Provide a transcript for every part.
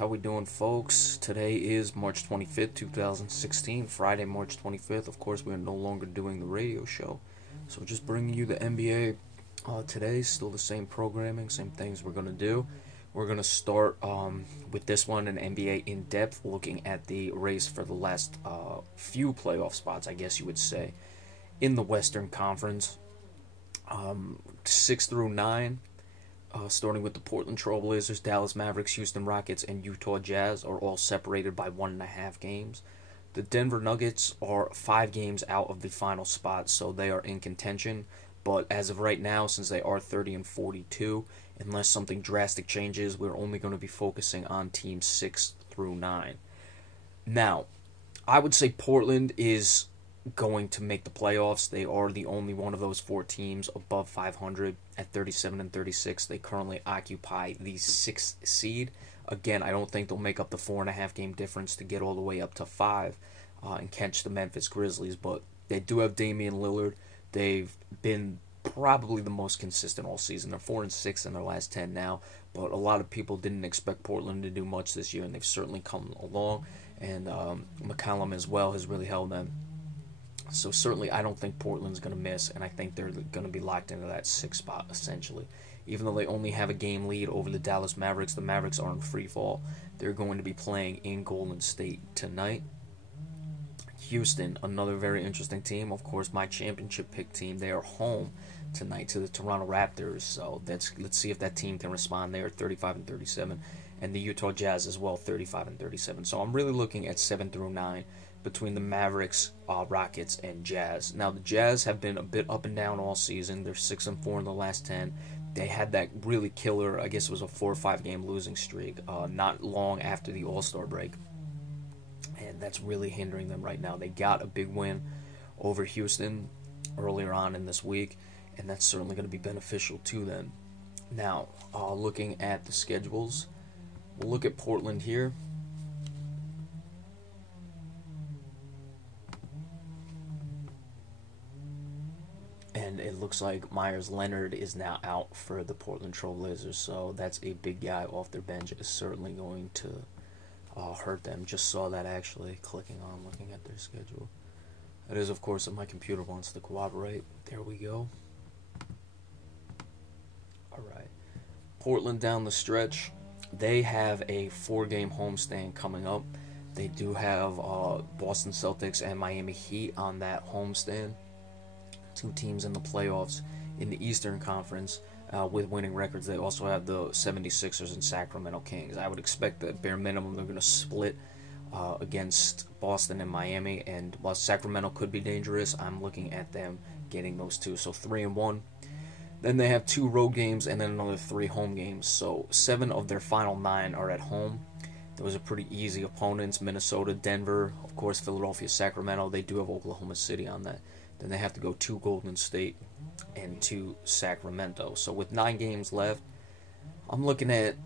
how we doing, folks? Today is March 25th, 2016, Friday, March 25th. Of course, we are no longer doing the radio show, so just bringing you the NBA today. Still the same programming, same things we're going to do. We're going to start with this one, an NBA in-depth, looking at the race for the last few playoff spots, I guess you would say, in the Western Conference. 6 through 9. Starting with the Portland Trail Blazers, Dallas Mavericks, Houston Rockets, and Utah Jazz are all separated by 1.5 games. The Denver Nuggets are 5 games out of the final spot, so they are in contention. But as of right now, since they are 30 and 42, unless something drastic changes, we're only going to be focusing on teams 6 through 9. Now, I would say Portland is going to make the playoffs. They are the only one of those 4 teams above 500 at 37 and 36. They currently occupy the 6th seed. Again, I don't think they'll make up the 4.5 game difference to get all the way up to 5 and catch the Memphis Grizzlies, but they do have Damian Lillard. They've been probably the most consistent all season. They're 4 and 6 in their last 10 now, but a lot of people didn't expect Portland to do much this year, and they've certainly come along, and McCollum as well has really held them. So certainly I don't think Portland's going to miss, and I think they're going to be locked into that 6th spot, essentially. Even though they only have a game lead over the Dallas Mavericks, the Mavericks are in free fall. They're going to be playing in Golden State tonight. Houston, another very interesting team. Of course, my championship pick team. They are home tonight to the Toronto Raptors, so let's see if that team can respond. They are 35 and 37, and the Utah Jazz as well, 35 and 37. So I'm really looking at 7 through 9. Between the Mavericks, Rockets, and Jazz. Now, the Jazz have been a bit up and down all season. They're 6 and 4 in the last 10. They had that really killer, I guess it was a 4 or 5 game losing streak, not long after the All-Star break. And that's really hindering them right now. They got a big win over Houston earlier on in this week, and that's certainly going to be beneficial to them. Now, looking at the schedules, we'll look at Portland here. And it looks like Myers Leonard is now out for the Portland Trail Blazers, so that's a big guy off their bench. Is certainly going to hurt them. Just saw that actually, clicking on, looking at their schedule. That is, of course, if my computer wants to cooperate. There we go. Alright. Portland down the stretch. They have a 4-game homestand coming up. They do have Boston Celtics and Miami Heat on that homestand. 2 teams in the playoffs in the Eastern Conference with winning records. They also have the 76ers and Sacramento Kings. I would expect that bare minimum they're going to split against Boston and Miami, and while Sacramento could be dangerous, I'm looking at them getting those 2. So 3 and 1. Then they have 2 road games and then another 3 home games. So 7 of their final 9 are at home. Those are pretty easy opponents. Minnesota, Denver, of course, Philadelphia, Sacramento. They do have Oklahoma City on that. Then they have to go to Golden State and to Sacramento. So with 9 games left, I'm looking at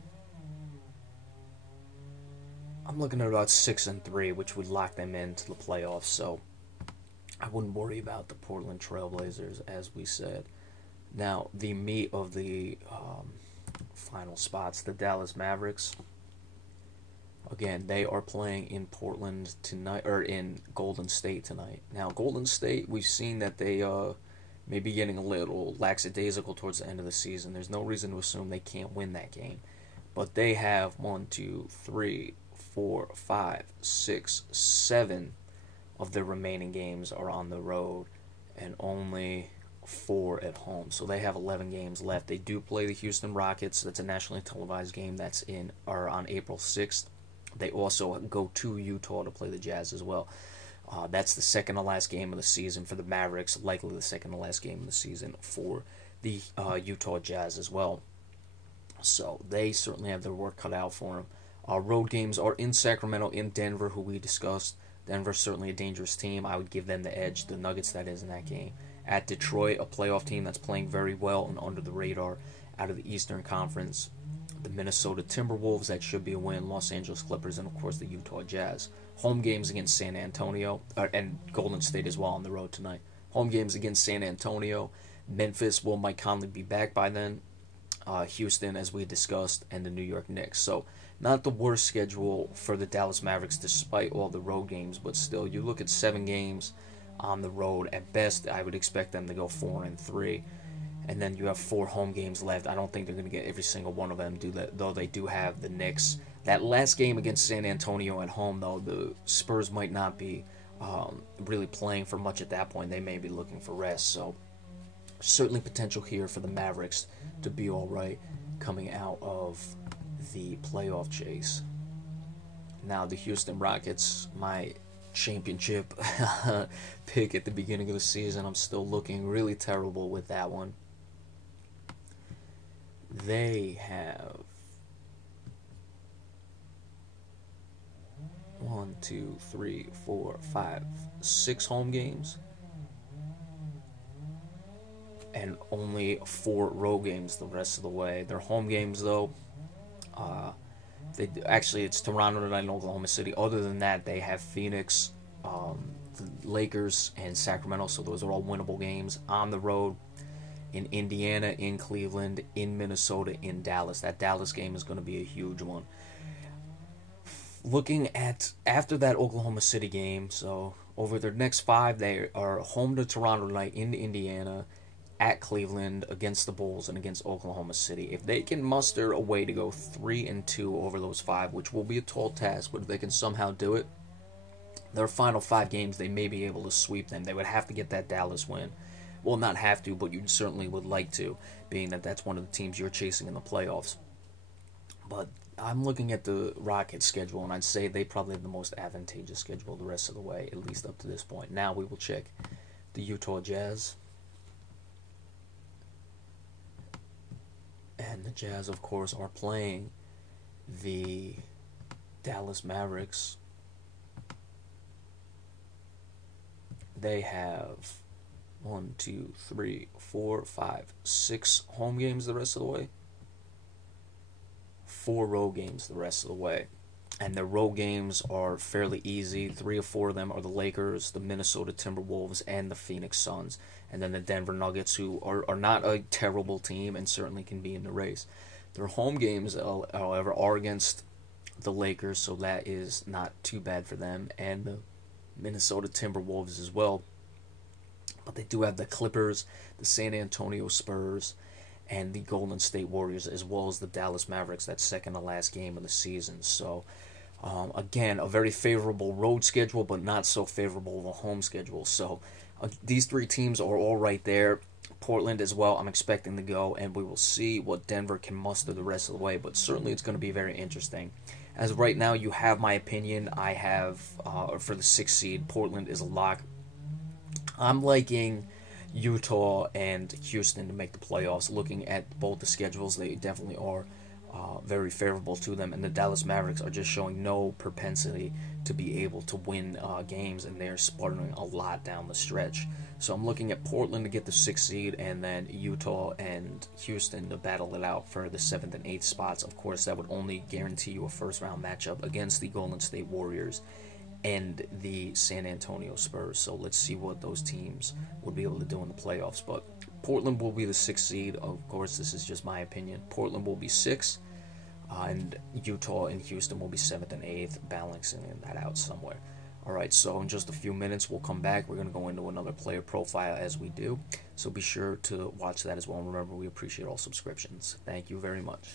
about 6 and 3, which would lock them into the playoffs. So I wouldn't worry about the Portland Trail Blazers, as we said. Now, the meat of the final spots, the Dallas Mavericks. Again, they are playing in Portland tonight, or in Golden State tonight. Now, Golden State, we've seen that they may be getting a little lackadaisical towards the end of the season. There's no reason to assume they can't win that game. But they have 1, 2, 3, 4, 5, 6, 7 of their remaining games are on the road, and only 4 at home. So they have 11 games left. They do play the Houston Rockets. That's a nationally televised game. That's on April 6th. They also go to Utah to play the Jazz as well. That's the second to last game of the season for the Mavericks, likely the second to last game of the season for the Utah Jazz as well. So they certainly have their work cut out for them. Road games are in Sacramento, in Denver, who we discussed. Denver's certainly a dangerous team. I would give them the edge, the Nuggets that is, in that game. At Detroit, a playoff team that's playing very well and under the radar out of the Eastern Conference. The Minnesota Timberwolves, that should be a win. Los Angeles Clippers, and of course the Utah Jazz. Home games against San Antonio, and Golden State as well on the road tonight. Home games against San Antonio. Memphis, will Mike Conley be back by then? Houston, as we discussed, and the New York Knicks. So not the worst schedule for the Dallas Mavericks despite all the road games, but still, you look at 7 games on the road. At best, I would expect them to go 4-3. And then you have 4 home games left. I don't think they're going to get every single one of them, though they do have the Knicks. That last game against San Antonio at home, though, the Spurs might not be really playing for much at that point. They may be looking for rest. So certainly potential here for the Mavericks to be all right coming out of the playoff chase. Now the Houston Rockets, my championship pick at the beginning of the season, I'm still looking really terrible with that one. They have 1, 2, 3, 4, 5, 6 home games and only 4 road games the rest of the way. Their home games, though, it's Toronto tonight and Oklahoma City. Other than that, they have Phoenix, the Lakers, and Sacramento, so those are all winnable games. On the road, in Indiana, in Cleveland, in Minnesota, in Dallas. That Dallas game is going to be a huge one. Looking at after that Oklahoma City game, so over their next 5, they are home to Toronto tonight, in Indiana, at Cleveland, against the Bulls, and against Oklahoma City. If they can muster a way to go 3-2 over those 5, which will be a tall task, but if they can somehow do it, their final 5 games, they may be able to sweep them. They would have to get that Dallas win. Well, not have to, but you certainly would like to, being that that's one of the teams you're chasing in the playoffs. But I'm looking at the Rockets' schedule, and I'd say they probably have the most advantageous schedule the rest of the way, at least up to this point. Now we will check the Utah Jazz. And the Jazz, of course, are playing the Dallas Mavericks. They have 1, 2, 3, 4, 5, 6 home games the rest of the way. 4 road games the rest of the way. And their road games are fairly easy. 3 or 4 of them are the Lakers, the Minnesota Timberwolves, and the Phoenix Suns. And then the Denver Nuggets, who are not a terrible team and certainly can be in the race. Their home games, however, are against the Lakers, so that is not too bad for them. And the Minnesota Timberwolves as well. But they do have the Clippers, the San Antonio Spurs, and the Golden State Warriors, as well as the Dallas Mavericks, that second to last game of the season. So, again, a very favorable road schedule, but not so favorable of a home schedule. So, these 3 teams are all right there. Portland as well, I'm expecting to go, and we will see what Denver can muster the rest of the way. But certainly it's going to be very interesting. As of right now, you have my opinion. I have, for the 6th seed, Portland is a lock. I'm liking Utah and Houston to make the playoffs. Looking at both the schedules, they definitely are very favorable to them. And the Dallas Mavericks are just showing no propensity to be able to win games, and they're sputtering a lot down the stretch. So I'm looking at Portland to get the 6th seed, and then Utah and Houston to battle it out for the 7th and 8th spots. Of course, that would only guarantee you a first-round matchup against the Golden State Warriors and the San Antonio Spurs. So let's see what those teams would be able to do in the playoffs. But Portland will be the 6th seed. Of course, this is just my opinion. Portland will be 6th, and Utah and Houston will be 7th and 8th, balancing that out somewhere. Alright, so in just a few minutes, we'll come back. We're going to go into another player profile as we do. So be sure to watch that as well. And remember, we appreciate all subscriptions. Thank you very much.